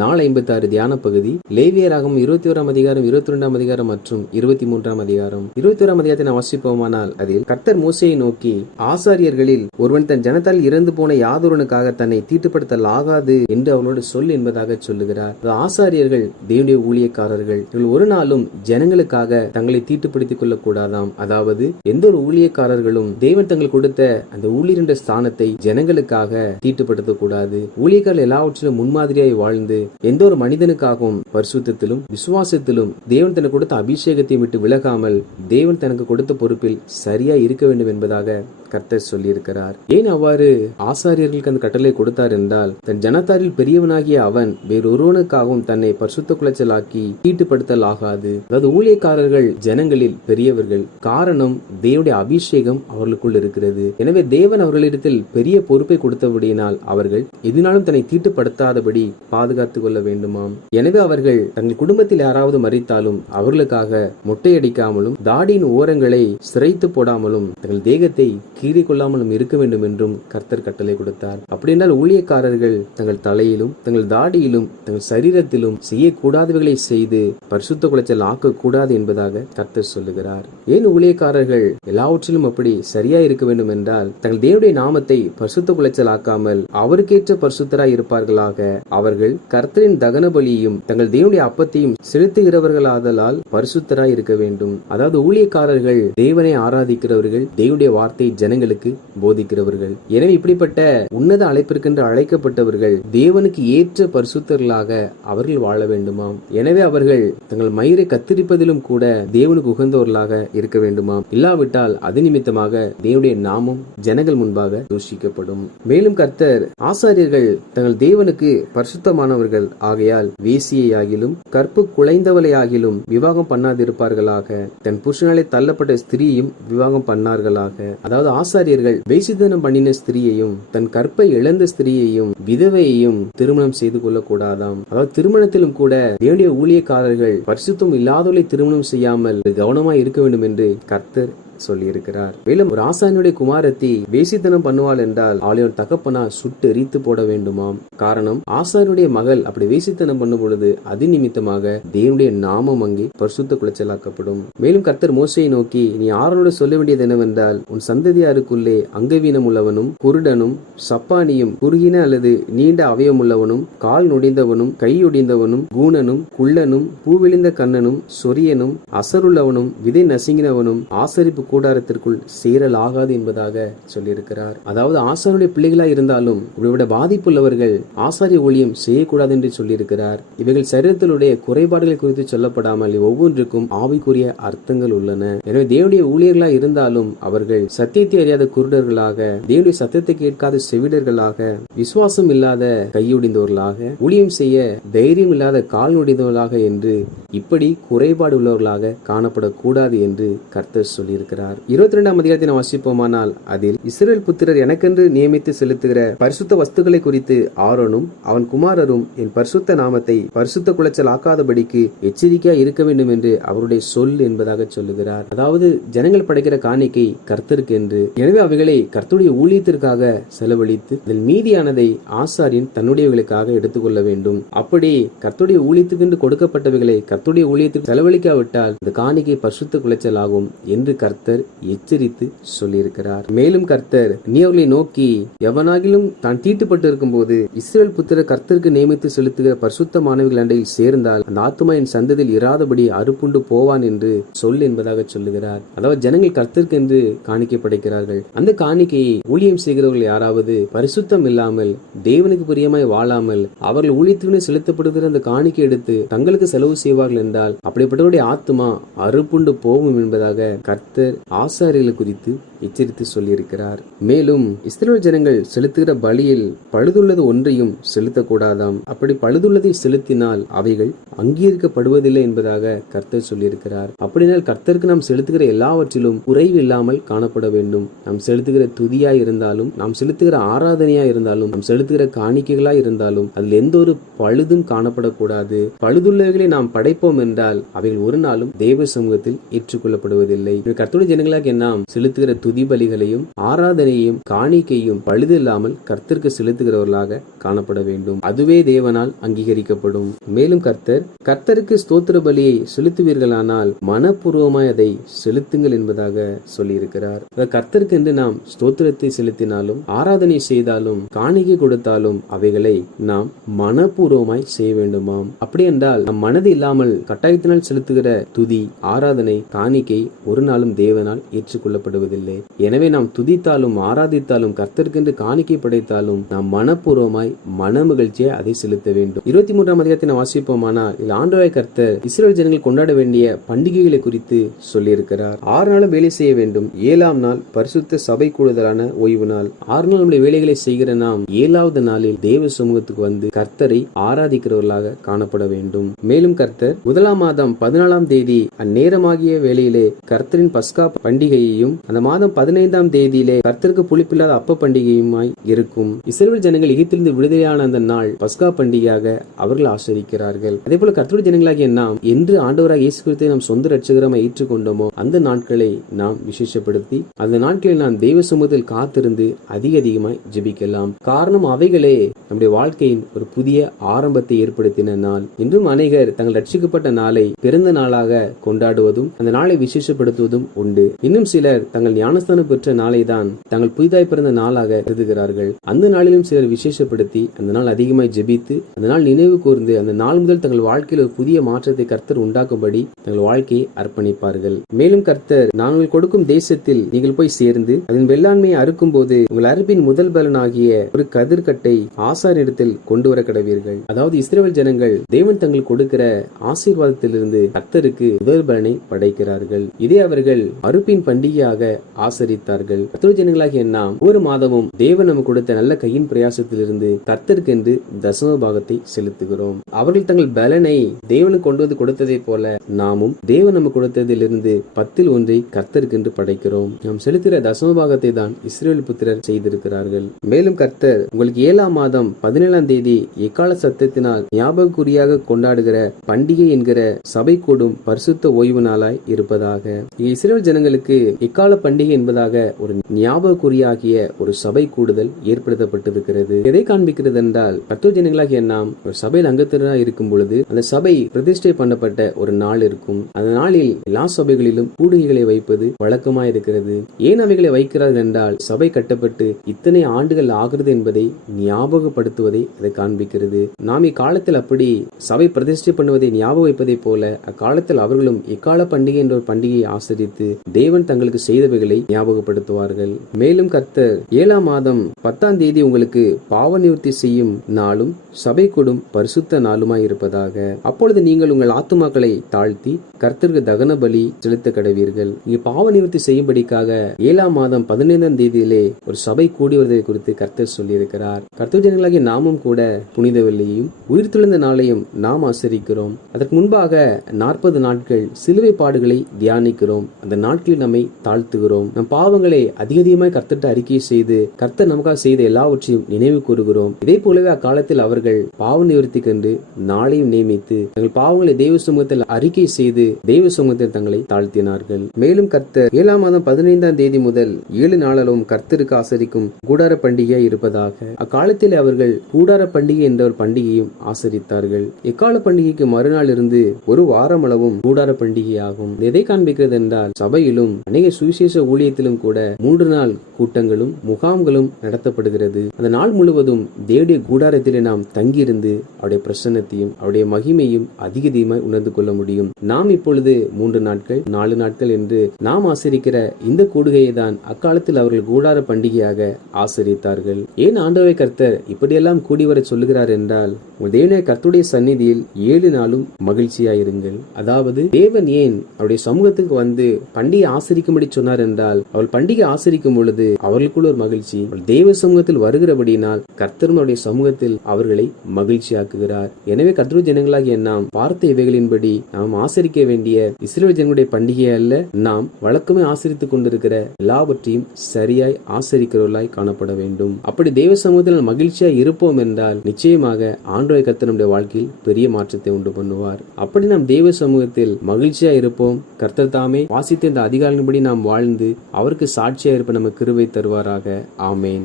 நாள் 56 தியான பகுதி லேவியராகமம் 21ஆம் அதிகாரம் 22ஆம் அதிகாரம் மற்றும் 23ஆம் அதிகாரம். 21ஆம் அதிகாரத்தை நாம் வாசிப்போமானால் அதில் கர்த்தர் மோசேயை நோக்கி, ஆசாரியர்களில் ஒருவன் தன் ஜனத்தால் இறந்து போன யாதொருவனுக்காக தன்னை தீட்டுப்படுத்தல் ஆகாது என்று அவனோடு சொல் என்பதாக சொல்லுகிறார். ஆசாரியர்கள் தேவனுடைய ஊழியக்காரர்கள். இவர்கள் ஒரு நாளும் ஜனங்களுக்காக தங்களை தீட்டுப்படுத்திக் கொள்ளக் கூடாதாம். அதாவது எந்த ஒரு ஊழியக்காரர்களும் தேவன் தங்கள் கொடுத்த அந்த ஊழியர் என்ற ஸ்தானத்தை ஜனங்களுக்காக தீட்டுப்படுத்த கூடாது. ஊழியக்காரர்கள் எல்லாவற்றிலும் முன்மாதிரியாய் வாழ்ந்து எந்த ஒரு மனிதனுக்காகவும் பரிசுத்தத்திலும் விசுவாசத்திலும் தேவன் தனக்கு கொடுத்த அபிஷேகத்தை விட்டு விலகாமல் தேவன் தனக்கு கொடுத்த பொறுப்பில் சரியா இருக்க வேண்டும் என்பதாக கர்த்தர் சொல்லியிருக்கிறார். ஏன் அவ்வாறு ஆசாரியர்களுக்கு அந்த கட்டளை கொடுத்தார் என்றால், தன் ஜனத்தாரில் பெரியவனாகிய அவன் வேறொருவனுக்காகவும் தன்னை பரிசுத்த குலைச்சலாக்கி தீட்டுப்படுத்தல் ஆகாது. அதாவது ஊழியக்காரர்கள் ஜனங்களில் பெரியவர்கள். காரணம், தேவனுடைய அபிஷேகம் அவர்களுக்குள் இருக்கிறது. எனவே தேவன் அவர்களிடத்தில் பெரிய பொறுப்பை கொடுத்தபடியினால் அவர்கள் எதினாலும் தன்னை தீட்டுப்படுத்தாதபடி பாதுகாத்துக் கொள்ள வேண்டுமாம். எனவே அவர்கள் தங்கள் குடும்பத்தில் யாராவது மரித்தாலும் அவர்களுக்காக மொட்டையடிக்காமலும் தாடியின் ஓரங்களை சிரைத்து போடாமலும் தங்கள் தேகத்தை கீறி கொள்ளாமலும் இருக்க வேண்டும் என்றும் கர்த்தர் கட்டளை கொடுத்தார். அப்படி என்றால் ஊழியக்காரர்கள் தங்கள் தலையிலும் தங்கள் தாடியிலும் தங்கள் சரீரத்திலும் செய்யக்கூடாதவைகளை செய்து பரிசுத்த குலைச்சல் ஆக்கக்கூடாது என்பதாக கர்த்தர் சொல்லுகிறார். ஏன் ஊழியக்காரர்கள் எல்லாவற்றிலும் அப்படி சரியா இருக்க வேண்டும் என்றால், தங்கள் தேவனுடைய நாமத்தை பரிசுத்த குலைச்சல் ஆக்காமல் அவருக்கேற்ற பரிசுத்தராய் இருப்பார்களாக. அவர்கள் கர்த்தரின் தகன பலியையும் தங்கள் தேவனுடைய அப்பத்தையும் செலுத்துகிறவர்களாதலால் பரிசுத்தராய் இருக்க வேண்டும். அதாவது ஊழியக்காரர்கள் தேவனை ஆராதிக்கிறவர்கள், தேவனுடைய வார்த்தை ஜனங்களுக்கு போதிக்கிறவர்கள். எனவே இப்படிப்பட்ட உன்னத அழைப்பிற்கென்று அழைக்கப்பட்டவர்கள் தேவனுக்கு ஏற்ற பரிசுத்தர்களாக அவர்கள் வாழ வேண்டுமாம். எனவே அவர்கள் தங்கள் மயிரை கத்திரிப்பதிலும் கூட தேவனுக்கு உகந்தவர்களாக இருக்க வேண்டுமாம். இல்லாவிட்டால் அது நிமித்தமாக தேவனுடைய நாமம் ஜனங்கள் முன்பாக தூஷிக்கப்படும். மேலும் கர்த்தர் ஆசாரியர்கள் தங்கள் தேவனுக்கு பரிசுத்தமானவர்கள் ஆகையால் வேசியையாகிலும் கற்பு குலைந்தவளையாகிலும் விவாகம் பண்ணாதிருப்பார்களாக. தன் புருஷனாலே தள்ளப்பட்ட ஸ்திரீயும் விவாகம் பண்ணார்களாக. அதாவது ஆசாரியர்கள் வேசித்தனம் பண்ணின ஸ்திரீயையும் தன் கற்பை இழந்த ஸ்திரீயையும் விதவையையும் திருமணம் செய்து கொள்ளக் கூடாதாம். அதாவது திருமணத்திலும் கூட தேவனுடைய ஊழியக்காரர்கள் பரிசுத்தம் இல்லாதவர்களை திருமணம் செய்யாமல் கவனமாய் இருக்க வேண்டும் என்று கர்த்தர் சொல்லியிருக்கிறார். மேலும் ஒரு ஆசாரியனுடைய குமாரத்தி வேசித்தனம் பண்ணுவாள் என்றால் அவளின் தகப்பனா சுட்டு எரித்து போட வேண்டுமாம். காரணம், ஆசாரியனுடைய மகள் அப்படி வேசித்தனம் பண்ணும் பொழுது அது நிமித்தமாக தேவனுடைய நாமம் அங்கே பரிசுத்த குலைச்சலாக்கப்படும். மேலும் கர்த்தர் மோசையை நோக்கி, நீ ஆரோனோடு சொல்ல வேண்டியது என்னவென்றால், உன் சந்ததியாருக்குள்ளே அங்கவீனம் உள்ளவனும் குருடனும் சப்பானியும் குறுகின அல்லது நீண்ட அவயம் உள்ளவனும் கால் நொடிந்தவனும் கையொடிந்தவனும் கூணனும் குள்ளனும் பூவிழிந்த கண்ணனும் சொரியனும் அசருள்ளவனும் விதை நசுங்கினவனும் ஆசரிப்பு கூடாரத்திற்குள் சேரல் ஆகாது என்பதாக சொல்லியிருக்கிறார். அதாவது ஆசாரியனுடைய பிள்ளைகளாய் இருந்தாலும் இவருடைய பாதிப்புள்ளவர்கள் ஆசாரிய ஊழியம் செய்யக்கூடாது என்று சொல்லியிருக்கிறார். இவைகள் சரீரத்தினுடைய குறைபாடுகள் குறித்து சொல்லப்படாமல் ஒவ்வொன்றுக்கும் ஆவிக்குரிய அர்த்தங்கள் உள்ளன. எனவே தேவனுடைய ஊழியர்களாய் இருந்தாலும் அவர்கள் சத்தியத்தை அறியாத குருடர்களாக, தேவனுடைய சத்தியத்தை கேட்காத செவிடர்களாக, விசுவாசம் இல்லாத கையொடிந்தவர்களாக, ஊழியம் செய்ய தைரியம் இல்லாத கால் நொடிந்தவர்களாக என்று இப்படி குறைபாடு உள்ளவர்களாக காணப்படக்கூடாது என்று கர்த்தர் சொல்லியிருக்கிறார். 22ஆம் அதிகாரத்தை நாம் வாசிப்போமானால் அதில் இஸ்ரவேல் புத்திரர் எனக்கென்று நியமித்து செலுத்துகிற பரிசுத்த வஸ்துக்களை குறித்து ஆரோனும் அவன் குமாரரும் என் பரிசுத்த நாமத்தை பரிசுத்த குலைச்சல் ஆக்காதபடிக்கு எச்சரிக்கையா இருக்க வேண்டும் என்று அவருடைய சொல் என்பதாக சொல்லுகிறார். அதாவது ஜனங்கள் படைக்கிற காணிக்கை கர்த்தருக்கு என்று. எனவே அவைகளை கர்த்தருடைய ஊழியத்திற்காக செலவழித்து அதில் மீதியானதை ஆசாரியன் தன்னுடையவர்களுக்காக எடுத்துக்கொள்ள வேண்டும். அப்படி கர்த்தருடைய ஊழியத்துக்கு கொடுக்கப்பட்டவைகளை கர்த்தருடைய ஊழியத்துக்கு செலவழிக்காவிட்டால் இந்த காணிக்கை பரிசுத்த குலைச்சல் ஆகும் என்று கர்த்தர் எச்சரித்து சொல்லியிருக்கிறார். மேலும் கர்த்தர், நீ அவர்களை நோக்கி, எவனாகிலும் தான் தீட்டுப்பட்டு இருக்கும் போது இஸ்ரவேல் புத்திரர் கர்த்தருக்கு நியமித்து செலுத்துகிற பரிசுத்தமானவர்கள் அண்டையில் சேர்ந்தால் அந்த ஆத்துமா என் சந்ததியில் இராதபடி அறுப்புண்டு போவான் என்று சொல் என்பதாக சொல்லுகிறார். அதாவது ஜனங்கள் கர்த்தருக்கு என்று காணிக்கை படைக்கிறார்கள். அந்த காணிக்கையை ஊழியம் செய்கிறவர்கள் யாராவது பரிசுத்தம் இல்லாமல் தேவனுக்கு பிரியமாய் வாழாமல் அவர்கள் ஊழியத்துக்கு செலுத்தப்படுகிற அந்த காணிக்கை எடுத்து தங்களுக்கு செலவு செய்வார்கள் என்றால் அப்படிப்பட்டவருடைய ஆத்துமா அறுப்புண்டு போகும் என்பதாக கர்த்தர் ஆசாரியர்களை குறித்து எச்சரித்து சொல்லியிருக்கிறார். மேலும் இஸ்ரவேல் ஜனங்கள் செலுத்துகிற பலியில் பழுதுள்ளது ஒன்றையும் செலுத்தக்கூடாதாம். அப்படி பழுதுள்ளதை செலுத்தினால் அவைகள் அங்கீகரிக்கப்படுவதில்லை என்பதாக கர்த்தர் சொல்லியிருக்கிறார். அப்படினால் கர்த்தருக்கு நாம் செலுத்துகிற எல்லாவற்றிலும் குறைவு இல்லாமல் காணப்பட வேண்டும். நாம் செலுத்துகிற துதியாய் இருந்தாலும், நாம் செலுத்துகிற ஆராதனையா இருந்தாலும், நாம் செலுத்துகிற காணிக்கைகளாய் இருந்தாலும் அதில் எந்த ஒரு பழுதும் காணப்படக்கூடாது. பழுதுள்ளவைகளை நாம் படைப்போம் என்றால் அவைகள் ஒரு நாளும் தேவ சமூகத்தில் ஏற்றுக்கொள்ளப்படுவதில்லை. கர்த்தருடைய கர்த்தருடைய ஜனங்களாகிய நாம் செலுத்துகிற துதி பலிகளையும் ஆராதனையும் காணிக்கையும் பழுதில்லாமல் கர்த்தருக்கு செலுத்துகிறவர்களாக காணப்பட வேண்டும். அதுவே தேவனால் அங்கீகரிக்கப்படும். மேலும் கர்த்தருக்கு ஸ்தோத்திர பலியை செலுத்துவீர்களானால் மனப்பூர்வமாய் அதை செலுத்துங்கள் என்பதாக சொல்லியிருக்கிறார். கர்த்தருக்கு என்று நாம் ஸ்தோத்திரத்தை செலுத்தினாலும் ஆராதனை செய்தாலும் காணிக்கை கொடுத்தாலும் அவைகளை நாம் மனப்பூர்வமாய் செய்ய வேண்டுமாம். அப்படி என்றால் நம் மனது இல்லாமல் கட்டாயத்தினால் செலுத்துகிற துதி ஆராதனை காணிக்கை ஒரு நாளும் தேவனால் ஏற்றுக்கொள்ளப்படுவதில்லை. எனவே நாம் துதித்தாலும் ஆராதித்தாலும் கர்த்தருக்கென்று காணிக்கை படைத்தாலும் நாம் மனப்பூர்வமாய் மன மகிழ்ச்சியை அதை செலுத்த வேண்டும். 23ஆம் அதிகாரத்தை நாம் வாசிப்போமானால் இதில் ஆண்டவராகிய கர்த்தர் இஸ்ரவேல் ஜனங்கள் கொண்டாட வேண்டிய பண்டிகைகளை குறித்து சொல்லியிருக்கிறார். 6 நாளும் வேலை செய்ய வேண்டும். 7ஆம் நாள் பரிசுத்த சபை கூடுதலான ஓய்வு நாள். 6 நாள் நம்முடைய வேலைகளை செய்கிற நாம் 7வது நாளில் தேவ சமூகத்துக்கு வந்து கர்த்தரை ஆராதிக்கிறவர்களாக காணப்பட வேண்டும். மேலும் கர்த்தர் 1ஆம் மாதம் 14ஆம் தேதி அந்நேரமாகிய வேளையிலே கர்த்தரின் பஸ்கா பண்டிகையையும் அந்த மாதம் 15ஆம் தேதியிலே கர்த்தருக்கு புளிப்பில்லாத அப்ப பண்டிகையுமாய் இருக்கும். இஸ்ரவேல் ஜனங்கள் எகிப்திலிருந்து விடுதலையான அந்த நாள் பஸ்கா பண்டிகையாக அவர்கள் ஆசரிக்கிறார்கள். அதே போல கர்த்தருடைய ஜனங்களாகிய நாம் என்று ஆண்டவராக இயேசு கிறிஸ்துவை நாம் சொந்த இரட்சகராக ஏற்றுக்கொண்டோமோ அந்த நாட்களை நாம் விசேஷப்படுத்தி அந்த நாட்களில் நாம் தெய்வ சமூகத்தில் காத்திருந்து அதிகமாய் ஜெபிக்கலாம். காரணம் அவைகளே நம்முடைய வாழ்க்கையின் ஒரு புதிய ஆரம்பத்தை ஏற்படுத்தின நாள். இன்றும் அநேகர் தங்கள் ரட்சிக்கப்பட்ட நாளை பிறந்த நாளாக கொண்டாடுவதும் அந்த நாளை விசேஷப்படுத்துவதும் உண்டு. இன்னும் சிலர் தங்கள் ஞானஸ்தானம் பெற்ற நாளை தான் தங்கள் புதிதாய் பிறந்த நாளாக கருதுகிறார்கள். அந்த நாளிலும் சிலர் விசேஷப்படுத்தி அந்த நாள் அதிகமாய் ஜெபித்து அந்த நாள் நினைவு கூர்ந்து அந்த நாள் முதல் தங்கள் வாழ்க்கையில் ஒரு புதிய மாற்றத்தை கர்த்தர் உண்டாக்கும்படி தங்கள் வாழ்க்கையை அர்ப்பணிப்பார்கள். மேலும் கர்த்தர் நாங்கள் கொடுக்கும் தேசத்தில் நீங்கள் போய் சேர்ந்து அதன் வெள்ளாண்மையை அறுக்கும் போது உங்கள் அறுப்பின் முதல் பலனாகிய ஒரு கதிர்கட்டை ஆசாரிடத்தில் கொண்டு வர கடவீர்கள். அதாவது இஸ்ரவேல் ஜனங்கள் தேவன் தங்கள் கொடுக்கிற ஆசீர்வாதத்திலிருந்து கர்த்தருக்கு முதல் பலனை படைக்கிறார்கள். இதை அவர்கள் அறுப்பின் பண்டிகையாக ஆசரித்தார்கள். கர்த்தருடைய ஜனங்களாகிய நாம் ஒவ்வொரு மாதமும் தேவன் நமக்கு கொடுத்த நல்ல கையின் பிரயாசத்திலிருந்து கர்த்தருக்கு என்று தசம பாகத்தை செலுத்துகிறோம். அவர்கள் தங்கள் பலனை தேவனுக்கு கொண்டு வந்து கொடுத்ததை போல நாமும் தேவன் நமக்கு கொடுத்ததிலிருந்து 10ல் 1 கர்த்தருக்கு என்று படைக்கிறோம். நாம் செலுத்துகிற தசம பாகத்தை தான் இஸ்ரவேல் புத்திரர் செய்திருக்கிறார்கள். மேலும் கர்த்தர் உங்களுக்கு 7ஆம் மாதம் 17ஆம் தேதி எக்கால சத்தத்தினால் ஞாபகக்குறியாக கொண்டாடுகிற பண்டிகை என்கிற சபை கூடும் பரிசுத்த ஓய்வு நாளாய் இருப்பதாக. இஸ்ரவேல் ஜனங்களுக்கு எக்கால பண்டிகை என்பதாக ஒரு ஞாபகக்குறியாகிய ஒரு சபை கூடுதல் ஏற்படுத்தப்பட்டிருக்கிறது. எதை காண்பிக்கிறது என்றால் கர்த்தருடைய ஜனங்களாகிய நாம் ஒரு சபையில் அங்கத்தினராக இருக்கும் பொழுது அந்த சபை பிரதிஷ்டை பண்ணப்பட்ட ஒரு நாள் இருக்கும். அந்த நாளில் எல்லா சபைகளிலும் கூடுகைகளை வைப்பது வழக்கமாய் இருக்கிறது. ஏன் அவைகளை வைக்கிறார்கள் என்றால் சபை கட்டப்பட்டு இத்தனை ஆண்டுகள் ஆகிறது என்பதை ஞாபகப்படுத்துவதை அதை காண்பிக்கிறது. நாம் இக்காலத்தில் அப்படி சபை பிரதிஷ்டை பண்ணுவதை ஞாபகம் வைப்பதை போல அக்காலத்தில் அவர்களும் எக்கால பண்டிகை என்ற ஒரு பண்டிகையை ஆசரித்து தேவன் தங்களுக்கு செய்தவைகளை ஞாபகப்படுத்துவார்கள். மேலும் கர்த்தர் 7ஆம் மாதம் 10ஆம் தேதி உங்களுக்கு பாவ நிவர்த்தி செய்யும் நாளும் சபை கூடும் பரிசுத்த நாளுமாய் இருப்பதாக. அப்பொழுது நீங்கள் உங்கள் ஆத்துமாக்களை தாழ்த்தி கர்த்தருக்கு தகன பலி செலுத்த கடவீர்கள். இங்கு பாவ நிவர்த்தி செய்யும்படிக்காக 7ஆம் மாதம் 15ஆம் தேதியிலே ஒரு சபை கூடி வருவதை குறித்து கர்த்தர் சொல்லியிருக்கிறார். கர்த்தர் ஜனங்களாகிய நாமும் கூட புனித வெள்ளியையும் உயிர்த்தெழுந்த நாளையும் நாம் ஆசரிக்கிறோம். அதற்கு முன்பாக 40 நாட்கள் சிலுவை பாடுகளை தியானிக்கிறோம். அந்த நாட்களில் நம்மை தாழ்த்துகிறோம். நம் பாவங்களை அதிகமாய் கர்த்தர்ட்ட அறிக்கை செய்து கர்த்தர் நமக்காக செய்த எல்லாவற்றையும் நினைவு கூறுகிறோம். இதே போலவே அக்காலத்தில் அவர்கள் பாவ நிவர்த்தி கண்டு நாளையும் நியமித்து தங்கள் பாவங்களை தெய்வ சமூகத்தில் அறிக்கை செய்து தெய்வ சமூகத்தில் தங்களை தாழ்த்தினார்கள். மேலும் கர்த்தர் 7ஆம் மாதம் 15ஆம் தேதி முதல் 7 நாளும் கர்த்தருக்கு ஆசரிக்கும் கூடார பண்டிகை இருப்பதாக. அக்காலத்தில் அவர்கள் கூடார பண்டிகை என்ற ஒரு பண்டிகையும் ஆசரித்தார்கள். எக்கால பண்டிகைக்கு மறுநாள் இருந்து ஒரு வாரம் அளவும் கூடார பண்டிகை ஆகும். எதை காண்பிக்கிறது என்றால் சபையிலும் அநேக சுவிசேஷ ஊழியத்திலும் கூட 3 நாள் கூட்டங்களும் முகாம்களும் நடத்தப்படுகிறது. அந்த நாள் முழுவதும் தேவனுடைய கூடாரத்திலே நாம் தங்கியிருந்து அவருடைய பிரசன்னத்தையும் அவருடைய மகிமையும் அதிகமாய் உணர்ந்து கொள்ள முடியும். நாம் இப்பொழுது 3 நாட்கள் 4 நாட்கள் என்று நாம் ஆசரிக்கிற இந்த கூடுகையை தான் அக்காலத்தில் அவர்கள் கூடார பண்டிகையாக ஆசரித்தார்கள். ஏன் ஆண்டவரை கர்த்தர் இப்படியெல்லாம் கூடி வர சொல்லுகிறார் என்றால் உங்கள் தேவனுடைய கர்த்தருடைய சந்நிதியில் 7 நாளும் மகிழ்ச்சியாயிருங்கள். அதாவது தேவன் ஏன் அவருடைய சமூகத்துக்கு வந்து பண்டிகை ஆசரிக்கும்படி சொன்னார் என்றால் அவள் பண்டிகை ஆசரிக்கும் பொழுது அவர்களுக்குள்ள ஒரு மகிழ்ச்சி தேவ சமூகத்தில் வருகிறபடியினால் கர்த்தரும் அவருடைய சமூகத்தில் அவர்களை மகிழ்ச்சியாக்குகிறார். எனவே கர்த்தருடைய ஜனங்களாகிய நாம் பார்த்த இவைகளின்படி நாம் ஆசரிக்க வேண்டிய இஸ்ரவேல் ஜனங்களுடைய பண்டிகை அல்ல, நாம் வழக்கமே ஆசரித்துக் கொண்டிருக்கிற எல்லாவற்றையும் சரியாய் ஆசரிக்கிறவர்களாய் காணப்பட வேண்டும். அப்படி தேவ சமூகத்தில் மகிழ்ச்சியாய் இருப்போம் என்றால் நிச்சயமாக ஆண்டவரை கர்த்தர் நம்முடைய வாழ்க்கையில் பெரிய மாற்றத்தை உண்டு பண்ணுவார். அப்படி நாம் தேவ சமூகத்தில் மகிழ்ச்சியாய் இருப்போம். கர்த்தர் தாமே வாசித்த கொடுத்த இந்த அதிகாரங்களின்படி நாம் வாழ்ந்து அவருக்கு சாட்சியாக இருப்ப நமக்கு கிருபை தருவாராக. ஆமேன்.